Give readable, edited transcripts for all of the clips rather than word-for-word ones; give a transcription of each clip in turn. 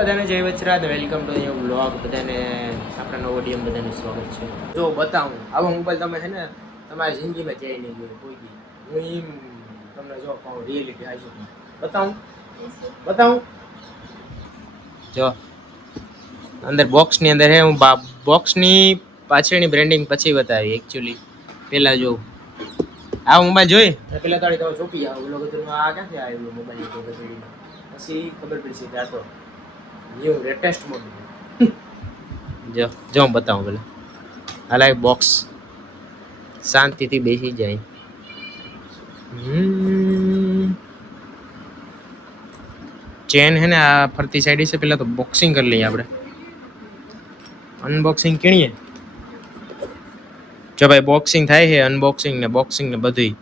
બધાને જય Vachraj, welcome to new vlog. બધાને આપણા નવો ઓડિયમ બધાનું સ્વાગત છે. જો બતાવું, આવો મોબાઈલ તમે છે ને તમારી જિંદગીમાં ક્યાંય નહીં જોયો કોઈ બી. હું એમ તમને જો કહું રિયલિટી આવી છું. બતાવું જો અંદર બોક્સની અંદર હે. હું બોક્સની પાછળની બ્રેન્ડિંગ પછી બતાવી. એકચ્યુઅલી પહેલાં જો આ મોબાઈલ જોઈ પહેલાં તાળી તમે ચોપી આવો ઓલો બધું આ ક્યાંથી આવ્યો મોબાઈલ તો પછી ખબર પડશે કે આ તો ન્યુ લેટેસ્ટ મોડલ. જો જો હું બતાવું પેલા હાલા બોક્સ શાંતિથી બેસી જાય. ચેન હે ને આ ફરતી સાઈડ છે. પેલા તો બોક્સિંગ કરી લઈએ આપણે. અનબોક્સિંગ કીણીએ. જો ભાઈ બોક્સિંગ થાય છે, અનબોક્સિંગ ને બોક્સિંગ ને બધું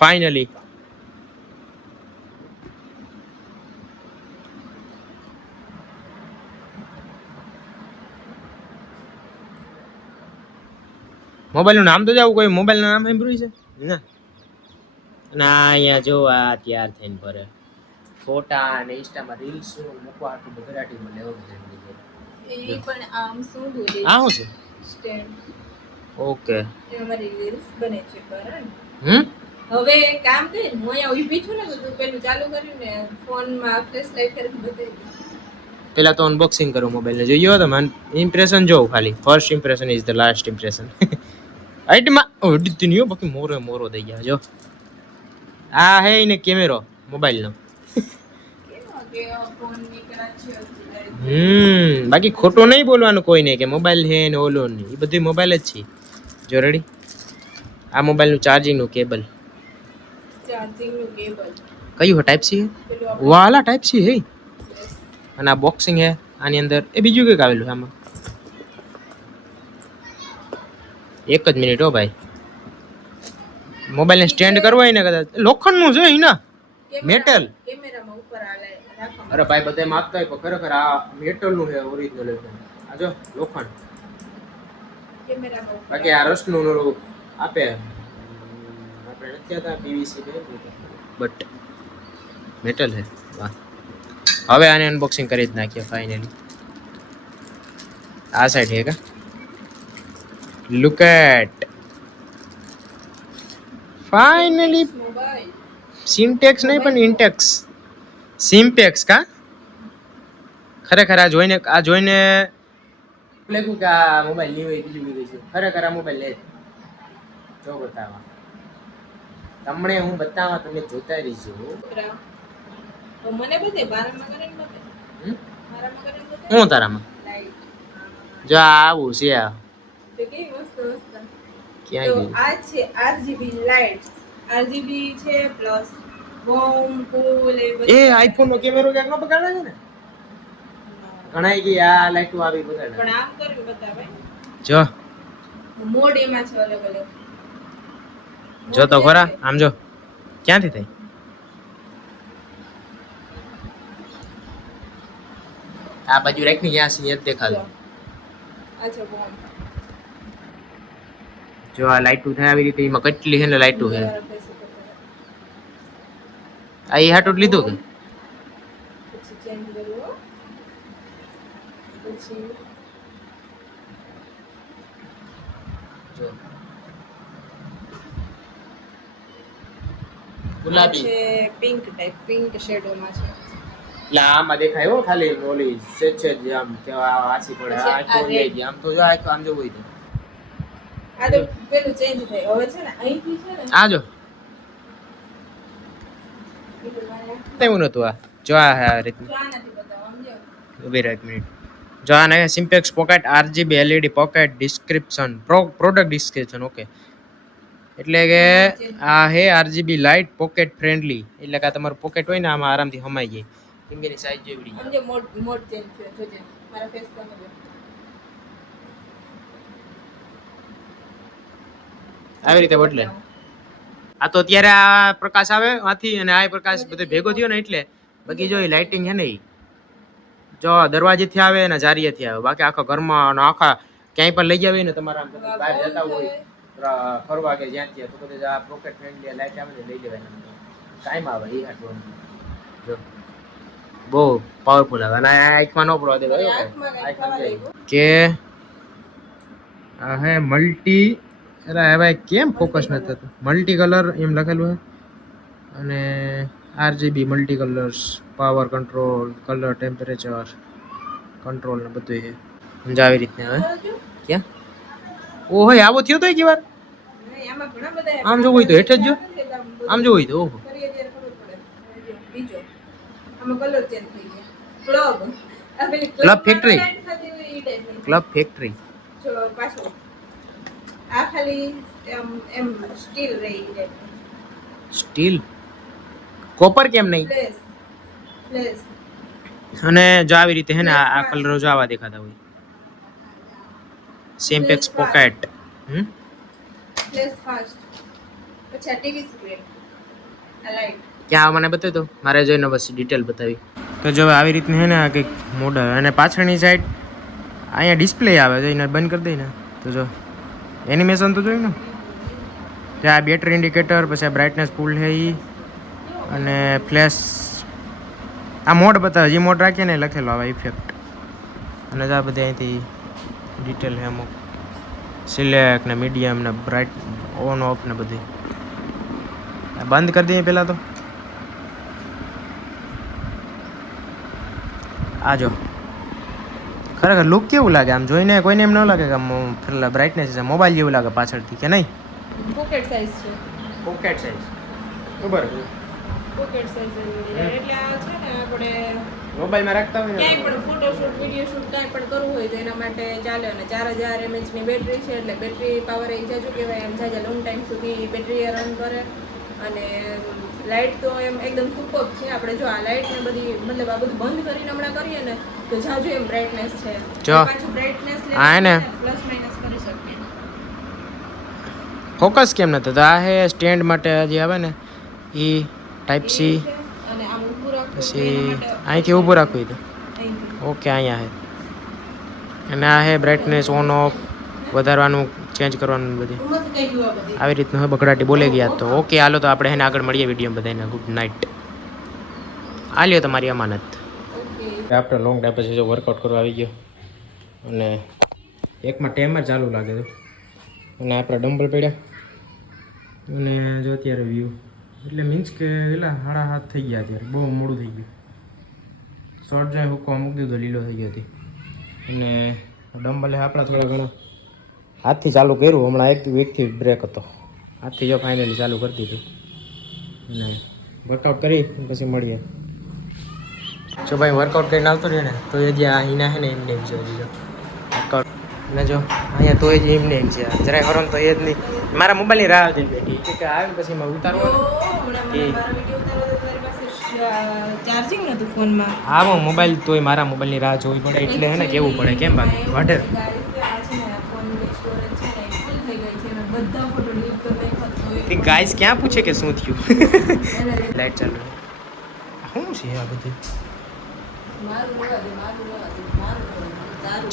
ફાઇનલી. મોબાઈલનું નામ તો જાવું કોઈ મોબાઈલનું નામ સાંભળ્યું છે ના? ના અહીંયા જો આ તૈયાર થઈને ભરે ફોટા અને ઇન્સ્ટામાં રીલ્સ મૂકવા આટલું બગડાટીમાં લેવો બધે એ પણ આમ શું બોલે આ શું છે? સ્ટેન્ડ. ઓકે એ અમારી રીલ્સ બને છે કરણ. હવે કામ કરે હું અહીંયા ઊભી છું ને તો તું પેલું ચાલુ કરીને ફોનમાં ફ્લેશ લાઈટ કરીને બતાવી દે. પેલા તો અનબોક્સિંગ કરો મોબાઈલને. જોયો તો મને ઇમ્પ્રેશન જોઉં ખાલી. First impression is the last impression. હાઈટમાં ઓડી નહીં બાકી મોરો થઈ ગયા. જો આ હે ને કેમેરો મોબાઈલનો. બાકી ખોટું નહીં બોલવાનું કોઈને કે મોબાઈલ હે ને ઓલો નહીં. એ બધી મોબાઈલ જ છે. જો રેડી આ મોબાઈલનું ચાર્જિંગનું કેબલ. ચાર્જિંગનું કેબલ કયું ટાઈપ સી હે? વાલા ટાઈપ સી હે. અને આ બોક્સિંગ હે આની અંદર. એ બીજું કંઈક આવેલું છે આમાં. એક જ મિનિટ હો ભાઈ. મોબાઈલને સ્ટેન્ડ કરવો હોય ને કદાચ લોખંડનું છે એના મેટલ. કેમેરામાં ઉપર આલે રાખો. અરે ભાઈ બધા માગતા હોય પણ ખરેખર આ મેટલનું છે ઓરિજિનલ. આ જો લોખંડ. કેમેરામાં બાકી આ રસનું ઓલું આપે આપણે નથી હતા પીવીસી છે બટ મેટલ છે. વાહ. હવે આને અનબોક્સિંગ કરી જ નાખીએ ફાઇનલી. આ સાઈડ હે કા look at finally. Mobile Sintex નહીં પણ ઇન્ટેક્સ સિમ્પેક્સ કા. ખરેખર આ જોઈને લાગ્યું કે આ મોબાઈલ નહીં હોય બીજું બીજું છે. ખરેખર આ મોબાઈલ લે જો બતાવવા તમને હું બતાવવા તમે જોતા રહીજો. મને બધે બારામાં કરીને બતાવે. બારામાં કરીને બતાવે. હું તારામાં લાઈટ જો આવું છે આ તો કેવી મસ્ત મસ્ત. ક્યાં તો ગઈ? આ છે આરજીબી લાઇટ્સ. આરજીબી છે પ્લસ બોમ્બ કુલ એ બધું. એ આઈફોન નો કેમેરો ક્યાંક નો બગાડે છે ને ઘણાય ગઈ આ લાઈટો આવી બગાડે. પણ આમ કરીને બતાવે. જો મોડ એમાં છે અલગ અલગ. જો તો ખરા આમ જો ક્યાંથી થઈ. આ બાજુ રાખની જ્યાં છે ત્યાં દેખાડો. અચ્છા બોમ્બ. જો આ લાઈટો થાય આવી રીતે એમાં કેટલી છે ને લાઈટો છે. આ એ હાટું જ લીધું કે પછી ચેન્જ કરવો. પછી જો ગુલાબી છે પિંક ટાઈપ. પિંક શેડોમાં છે. એટલે આમાં દેખાય હો ખાલી ઓલી છે જ આમ કે આછી પડે. આ આખો લઈ ગઈ આમ તો જો આમ જો હોય તો આ તો પેલું ચેન્જ થાય હવે છે ને અહીંથી છે ને આ જો એવું નતું. આ જો આ રીતનું જો આ નથી બતાવવા સમજો. ઉભી રહે એક મિનિટ. જો આ ને સિમ્પેક્સ pocket RGB LED pocket description product description. Okay એટલે કે આ હે આરજીબી લાઇટ પોકેટ ફ્રેન્ડલી. એટલે કે આ તમારું પોકેટ હોય ને આમાં આરામથી હમાઈ જાય. ફિંગરની સાઈઝ જેવડી સમજો મોડ મોડ ચેન્જ થયો જોજે. મારા ફેસ સમજો. આવી રીતે બદલે. આ તો અત્યારે આ પ્રકાશ આવે આથી અને આ પ્રકાશ બધો ભેગો થયો ને એટલે બાકી જો લાઇટિંગ છે ને ઈ જો દરવાજેથી આવે ને જારીએથી આવે. બાકી આખા ઘરમાં અને આખા ક્યાંય પણ લઈ જાવ ને તમારા બહાર જતા હોય ફરવા કે જ્યાં ત્યાં તો કદાચ આ પોકેટ ફ્રેન્ડલી લાઇટ આવે ને લઈ લેવાય કાયમ આવે એ હાટું. જો બહુ પાવરફુલ આવે અને આંખમાં ન પડવા દે મારી આંખમાં કાંઈક થવા લાગ્યું. કે આ હે મલ્ટી અરે હવે કેમ ફોકસ નથી થતું મલ્ટી કલર એમ લખેલું છે અને RGB multi colours power control colour temperature control ને બધું છે સમજ આવી રીતના હવે ક્યાં ઓહો આવો થયો તો એક વાર નહીં, આમાં ઘણા બધા આમ જોવું હોય તો હેઠે જ જો આમ જોવું હોય તો ઓહો કરીએ ત્યારે ખબર પડે. બીજો આમાં કલર ચેન્જ થઈ ગયા. ક્લબ આ પેલી ક્લબ ફેક્ટરી. લાઈટ થતી હોય ઈ ટાઈપની. ક્લબ ફેક્ટરી જો પાછો આ ખાલી એમ સ્ટીલ રહી ટાઈપની. સ્ટીલ કોપર કેમ નહીં ફ્લેશ ફ્લેશ અને જો આવી રીતે હે ને આ કલરો જો આવા દેખાતા હોય સેમ્પેક્સ પોકેટ ફ્લેશ ફાસ્ટ. પછી આ ટીવી સ્ક્રીન આ લાઈટ. ક્યાં મને બતાવી દો મારે જોઈને બસ ડિટેલ બતાવી તો જો હવે આવી રીતનું છે ને આ કંઈક મોડલ અને પાછળની સાઈડ અહીંયા ડિસ્પ્લે આવે તો એને બંધ કરી દઈએ ને તો જો એનિમેશન તો જોયું ને કે આ બેટરી ઇન્ડિકેટર પછી આ બ્રાઇટનેસ ફૂલ છે એ અને ફ્લેશ આ મોડ બતાવે જે મોડ રાખીએ ને એ લખેલો આવે ઇફેક્ટ અને આ બધી અહીંથી ડિટેલ છે અમુક સિલેક્ટ ને મીડિયમ ને બ્રાઇટ ઓન ઓફ ને બધી બંધ કરી દઈએ પહેલાં તો આ જો ખરેખર લુક કેવું લાગે આમ જોઈને કોઈને એમ ન લાગે કે આમ પેલા બ્રાઇટનેસ છે મોબાઈલ જેવું લાગે પાછળથી કે નહીં પોકેટ સાઈઝ છે. પોકેટ સાઈઝ બરાબર પોકેટ સાઈઝ એટલે આ છે ને આપણે મોબાઈલમાં રાખતા હોય ક્યાંય પણ ફોટોશૂટ વિડીયો શૂટ કાંઈ પણ કરવું હોય તો એના માટે ચાલે અને 4000 mAh ની બેટરી છે એટલે બેટરી પાવર એ જાજુ કહેવાય એમ જાજા લોંગ ટાઈમ સુધી બેટરી રન કરે અને લાઇટ તો એમ એકદમ સુપર છે. આપણે જો આ લાઇટ ને બધી મતલબ આ બધું બંધ કરીને હમણાં કરીએ ને તો જાજુ એમ બ્રાઇટનેસ છે જો. પાછું બ્રાઇટનેસ હા ને. પ્લસ માઇનસ કરી શકીએ. ફોકસ કેમ નથી તો આ હે સ્ટેન્ડ માટે જે આવે ને એ ટાઈપ સી એ છે અને આમ ઊભું રાખવું પછી એના માટે અહીંથી ઊભું રાખવું તો અહીંથી. ઓકે અહીંયા હે અને આ હે બ્રાઇટનેસ ઓન ઓફ વધારવાનું ચેન્જ કરવાનું બધું ઉમત કઈ ગયું આ બધી. આવી રીતનું હવે બગડાટી બોલે ગયા તો ઓકે હાલો તો આપણે એને આગળ મળીએ વિડીયો બધાને ગુડ નાઇટ આ લ્યો તમારી અમાનત ઓકે આફ્ટર લોંગ ટાઈમ પછી જો વર્કઆઉટ કરવા આવી ગયો અને એકમાં ટેમર ચાલુ લાગે તો અને આપણા ડમ્બલ પડ્યા અને જો અત્યારે વ્યૂ એટલે મીન્સ કે એલા 7:30 થઈ ગયા અત્યારે બહુ મોડું થઈ ગયું શોર્ટ જાય હુક્કો મૂકી દીધો લીલો થઈ ગયો હતી અને ડમ્બલે આપણા થોડા ઘણા હાથથી ચાલુ કર્યું હમણાં એકથી બ્રેક હતો હાથથી જો ફાઇનલી ચાલુ કરી દીધું અને વર્કઆઉટ કરી પછી મળીએ જો ભાઈ વર્કઆઉટ કરીને આવતો રહ્યો ને તો એ જે અહીંના છે ને એમને એમ છે હજી વર્કઆઉટ અને જો અહીંયા તો જ એમને એમ છે જરાય હરણ તો એ જ નહીં મારા મોબાઈલની રાહ જોઈને બેઠી કે આવે ને પછી એમાં ઉતારવો ને હમણાં મને મારો વિડીયો ઉતારવો તો તારી પાસે ચાર્જિંગ નતું ફોનમાં. હા હું મોબાઈલ તોય મારા મોબાઈલની રાહ જોવી પડે એટલે હે ને કેવું પડે કેમ બાકી વાઢે કે ગાઈસ ક્યાં પૂછે કે શું થયું લાઈટ ચાલુ શું છે આ બધું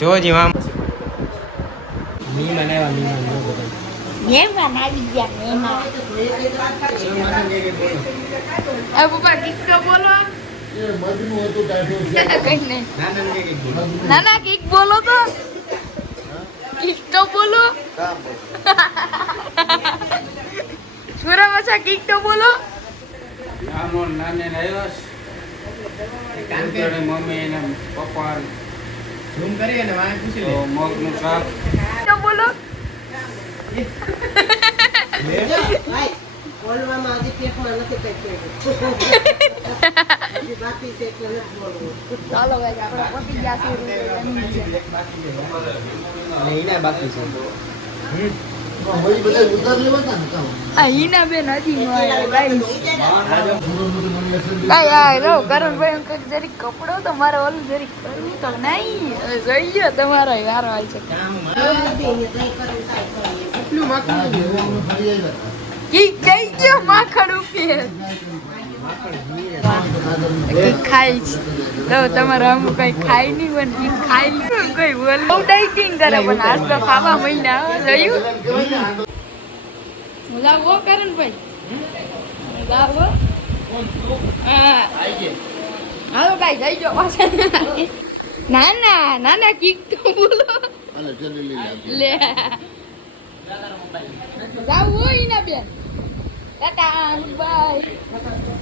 જો જી આમ મીમાન આવ્યા મીમાન જો બધા મહેમાન આવી ગયા મહેમાન આ પપ્પા કિક્કો બોલો કઈ નહીં ના ના કિક બોલો તો કિક તો બોલો સુરા મસા કિક તો બોલો મમ્મી ને પપ્પા ઝૂમ કરી અને વાય પૂછી લે મગનું શાક તો બોલો બોલવામાં હજી પેટમાં નથી કઈ કહેવું. હજી બાકી છે એટલે નથી બોલવું. ચાલો ભાઈ આપણે પતી ગયા છે અને એના બાકી છે આ હીના બેન હજી નો આવ્યા ગાઈસ આ રો કરણભાઈ હું કઈક જરીક કપડો તો મારે ઓલું જરીક કરવું તો નહીં હવે જોઈ લ્યો તમારો વારો હાલ છે ઈ કઈ ગયો માખણ ઉપી ખાઈ તો તમારે અમુક કઈ ખાઈ નહીં પણ ઈ ખાઈ નહીં કઈ બોલ બહુ ડાઇટિંગ કરે પણ આજ તો ખાવા મહિના જોયું લાવો કરણભાઈ લાવો હા હાલો ગાઈસ જઈ જો પાછા નાના કિક તો બોલો લે જાવ હોય ના બેન ટાટા બાય